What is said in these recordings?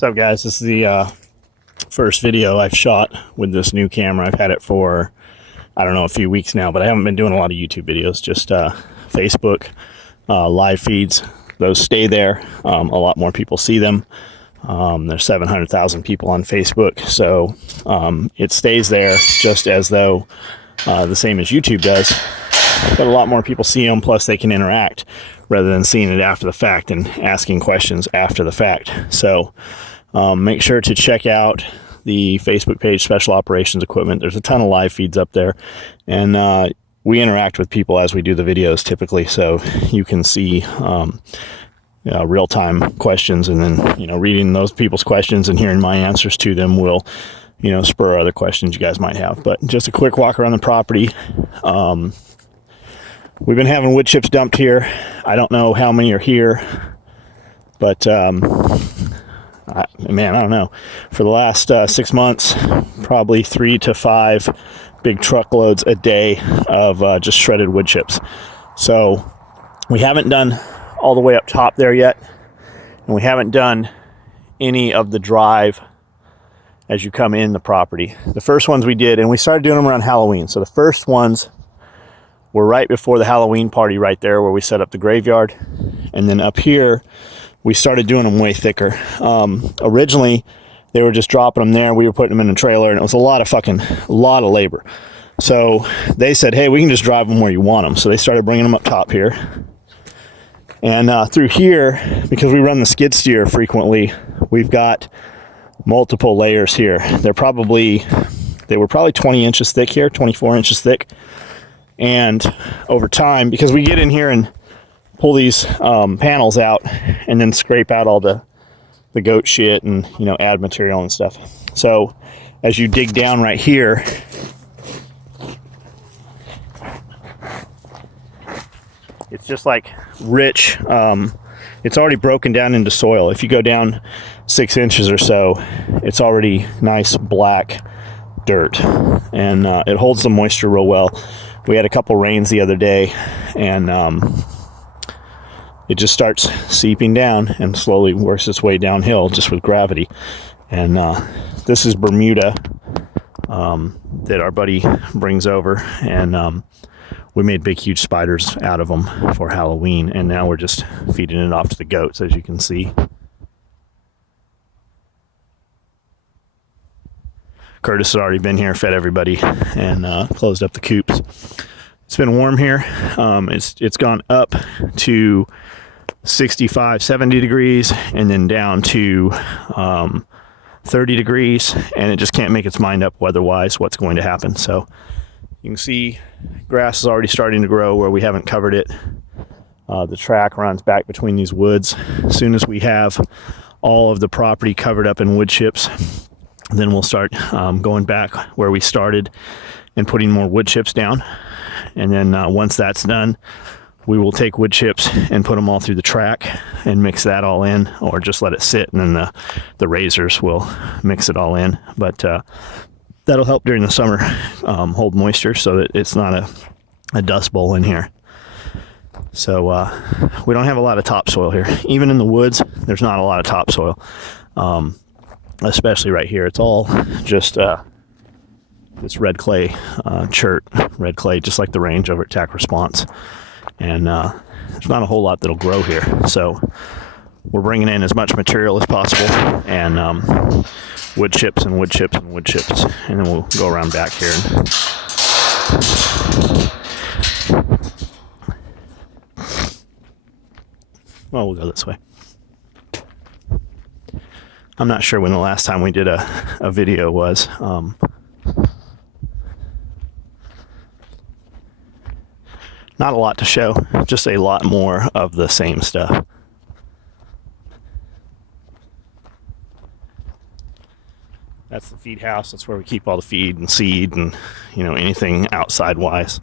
What's up, guys? This is the first video I've shot with this new camera. I've had it for, I don't know, a few weeks now, but I haven't been doing a lot of YouTube videos, just Facebook live feeds. Those stay there. A lot more people see them. There's 700,000 people on Facebook, so it stays there just as though the same as YouTube does. But a lot more people see them, plus they can interact rather than seeing it after the fact and asking questions after the fact. So make sure to check out the Facebook page, Special Operations Equipment. There's a ton of live feeds up there, and we interact with people as we do the videos typically, so you can see real-time questions, and then reading those people's questions and hearing my answers to them will spur other questions you guys might have. But just a quick walk around the property. We've been having wood chips dumped here. I don't know how many are here, but I don't know. For the last 6 months, probably 3 to 5 big truckloads a day of just shredded wood chips. So we haven't done all the way up top there yet, and we haven't done any of the drive as you come in the property. The first ones we did, and we started doing them around Halloween. So the first ones were right before the Halloween party right there where we set up the graveyard. And then up here, we started doing them way thicker. Originally, they were just dropping them there. We were putting them in a trailer, and it was a lot of labor. So they said, hey, we can just drive them where you want them. So they started bringing them up top here. And through here, because we run the skid steer frequently, we've got multiple layers here. They were probably 20 inches thick here, 24 inches thick. And over time, because we get in here and pull these panels out and then scrape out all the goat shit and add material and stuff. So as you dig down right here, it's just like rich. It's already broken down into soil. If you go down 6 inches or so, it's already nice black dirt, and it holds the moisture real well. We had a couple rains the other day, and it just starts seeping down and slowly works its way downhill just with gravity. And this is Bermuda that our buddy brings over, and we made big huge spiders out of them for Halloween, and now we're just feeding it off to the goats, as you can see. Curtis had already been here, fed everybody, and closed up the coops. It's been warm here. It's gone up to 65, 70 degrees, and then down to 30 degrees, and it just can't make its mind up weather-wise what's going to happen. So you can see grass is already starting to grow where we haven't covered it. The track runs back between these woods. As soon as we have all of the property covered up in wood chips, then we'll start going back where we started and putting more wood chips down. And then once that's done, we will take wood chips and put them all through the track and mix that all in, or just let it sit, and then the razors will mix it all in. But that'll help during the summer hold moisture so that it's not a dust bowl in here. So we don't have a lot of topsoil here. Even in the woods, there's not a lot of topsoil. Especially right here, it's all just this red clay, chert red clay, just like the range over at Tack Response. And there's not a whole lot that'll grow here, so we're bringing in as much material as possible, and wood chips and wood chips and wood chips, and then we'll go around back here. Well, we'll go this way. I'm not sure when the last time we did a video was. Not a lot to show, just a lot more of the same stuff. That's the feed house. That's where we keep all the feed and seed and anything outside wise.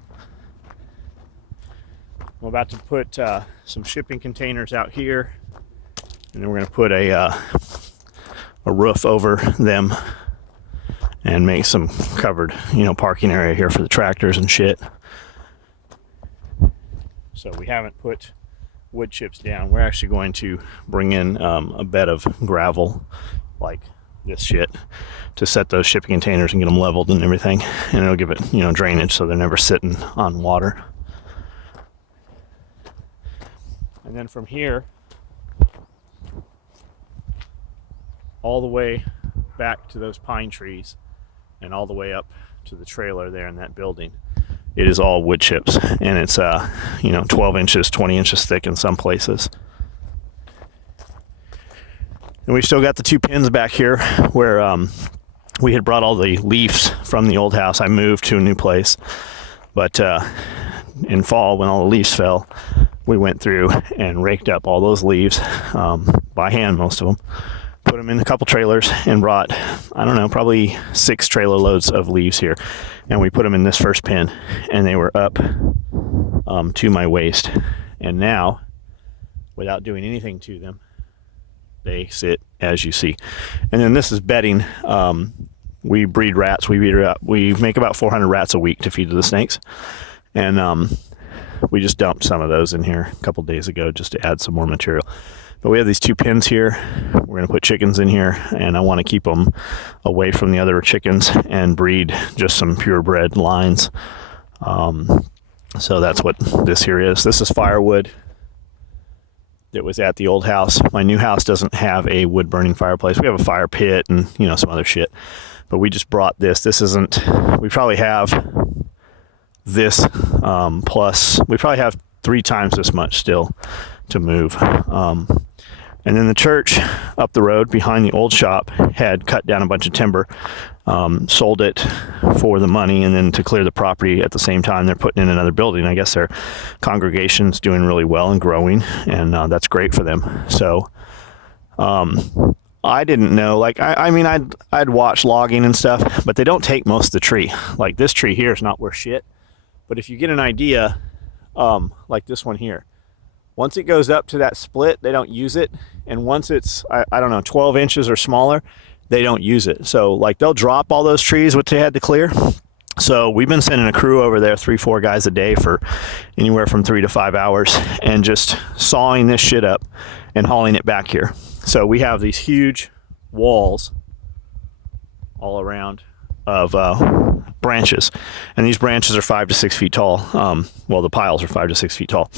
I'm about to put some shipping containers out here, and then we're going to put a roof over them and make some covered parking area here for the tractors and shit. So we haven't put wood chips down. We're actually going to bring in a bed of gravel like this shit, to set those shipping containers and get them leveled and everything, and it'll give it, drainage, so they're never sitting on water. And then from here all the way back to those pine trees and all the way up to the trailer there in that building, it is all wood chips, and it's 12 inches, 20 inches thick in some places. And we've still got the 2 pins back here where we had brought all the leaves from the old house. I moved to a new place, but in fall, when all the leaves fell, we went through and raked up all those leaves by hand, most of them, put them in a couple trailers, and brought, I don't know, probably 6 trailer loads of leaves here. And we put them in this first pin, and they were up to my waist. And now, without doing anything to them, they sit as you see. And then this is bedding. We breed rats. We make about 400 rats a week to feed to the snakes. And we just dumped some of those in here a couple days ago just to add some more material. But we have these 2 pins here. We're going to put chickens in here, and I want to keep them away from the other chickens and breed just some purebred lines. So that's what this here is. This is firewood that was at the old house. My new house doesn't have a wood burning fireplace. We have a fire pit and some other shit, but we just brought this. This isn't, we probably have this plus, we probably have 3 times this much still to move. And then the church up the road behind the old shop had cut down a bunch of timber, sold it for the money, and then to clear the property at the same time, they're putting in another building. I guess their congregation's doing really well and growing, and that's great for them. So I didn't know, like, I'd watch logging and stuff, but they don't take most of the tree. Like, this tree here is not worth shit. But if you get an idea, like this one here, once it goes up to that split, they don't use it. And once it's, I don't know, 12 inches or smaller, they don't use it. So, like, they'll drop all those trees, which they had to clear. So we've been sending a crew over there, 3-4 guys a day for anywhere from 3 to 5 hours, and just sawing this shit up and hauling it back here. So we have these huge walls all around of branches, and these branches are 5 to 6 feet tall. Well, the piles are 5 to 6 feet tall.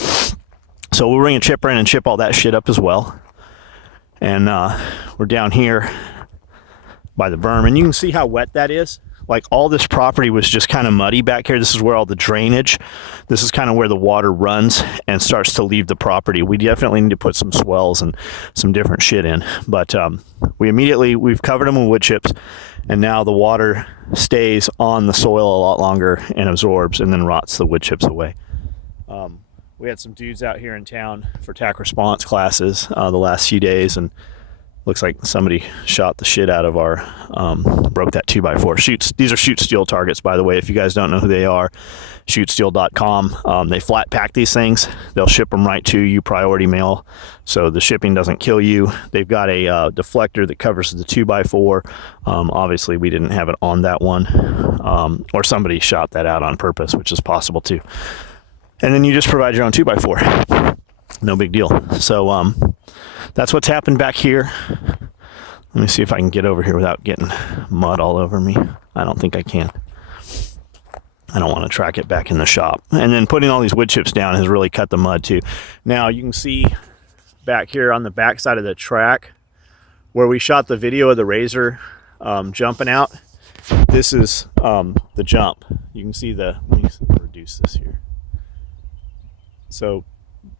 So we'll bring a chipper in and chip all that shit up as well. And we're down here by the berm, and you can see how wet that is. Like, all this property was just kind of muddy back here. This is where all the drainage, this is kind of where the water runs and starts to leave the property. We definitely need to put some swells and some different shit in. But we've covered them with wood chips, and now the water stays on the soil a lot longer and absorbs and then rots the wood chips away. We had some dudes out here in town for TAC response classes the last few days, and looks like somebody shot the shit out of our, broke that 2x4. These are shoot steel targets, by the way. If you guys don't know who they are, shootsteel.com. They flat pack these things. They'll ship them right to you, priority mail, so the shipping doesn't kill you. They've got a deflector that covers the 2x4. Obviously, we didn't have it on that one, or somebody shot that out on purpose, which is possible too. And then you just provide your own 2x4. No big deal. So that's what's happened back here. Let me see if I can get over here without getting mud all over me. I don't think I can. I don't want to track it back in the shop. And then putting all these wood chips down has really cut the mud too. Now you can see back here on the back side of the track where we shot the video of the razor jumping out. This is the jump. You can see let me reduce this here. So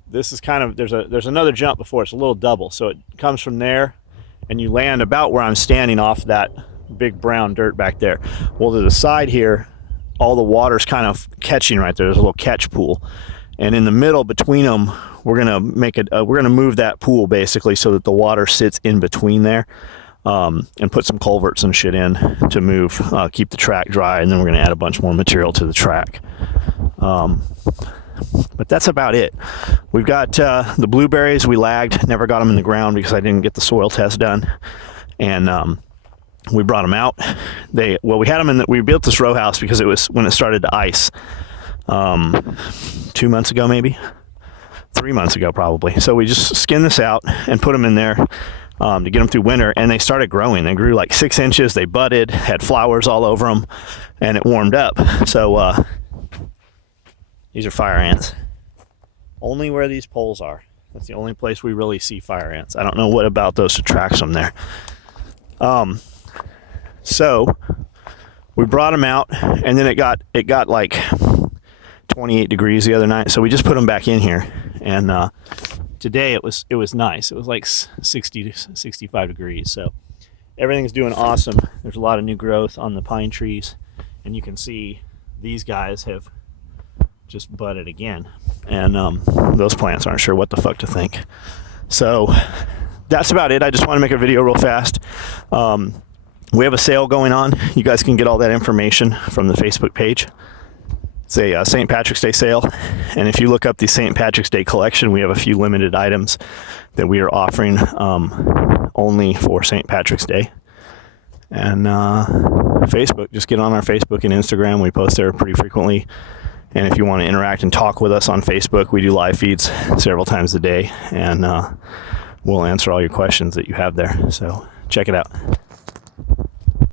this is kind of, there's another jump before, it's a little double. So it comes from there and you land about where I'm standing off that big brown dirt back there. Well, to the side here, all the water's kind of catching right there. There's a little catch pool. And in the middle between them, we're gonna move that pool basically so that the water sits in between there, and put some culverts and shit in to move, keep the track dry, and then we're gonna add a bunch more material to the track. But that's about it. We've got the blueberries. We lagged, never got them in the ground because I didn't get the soil test done, and we brought them out. We had them we built this row house because it was when it started to ice 2 months ago, maybe 3 months ago probably. So we just skinned this out and put them in there. to get them through winter, and they started growing. They grew like 6 inches. They budded, had flowers all over them, and it warmed up. So these are fire ants. Only where these poles are. That's the only place we really see fire ants. I don't know what about those attracts them there. So we brought them out, and then it got like 28 degrees the other night. So we just put them back in here, and today it was nice. It was like 60 to 65 degrees. So everything's doing awesome. There's a lot of new growth on the pine trees, and you can see these guys have just budded again, and those plants aren't sure what the fuck to think. So that's about it. I just want to make a video real fast. We have a sale going on. You guys can get all that information from the Facebook page. It's a St. Patrick's Day sale, and if you look up the St. Patrick's Day collection, we have a few limited items that we are offering only for St. Patrick's Day. And Facebook, just get on our Facebook and Instagram. We post there pretty frequently. And if you want to interact and talk with us on Facebook, we do live feeds several times a day, and we'll answer all your questions that you have there. So check it out.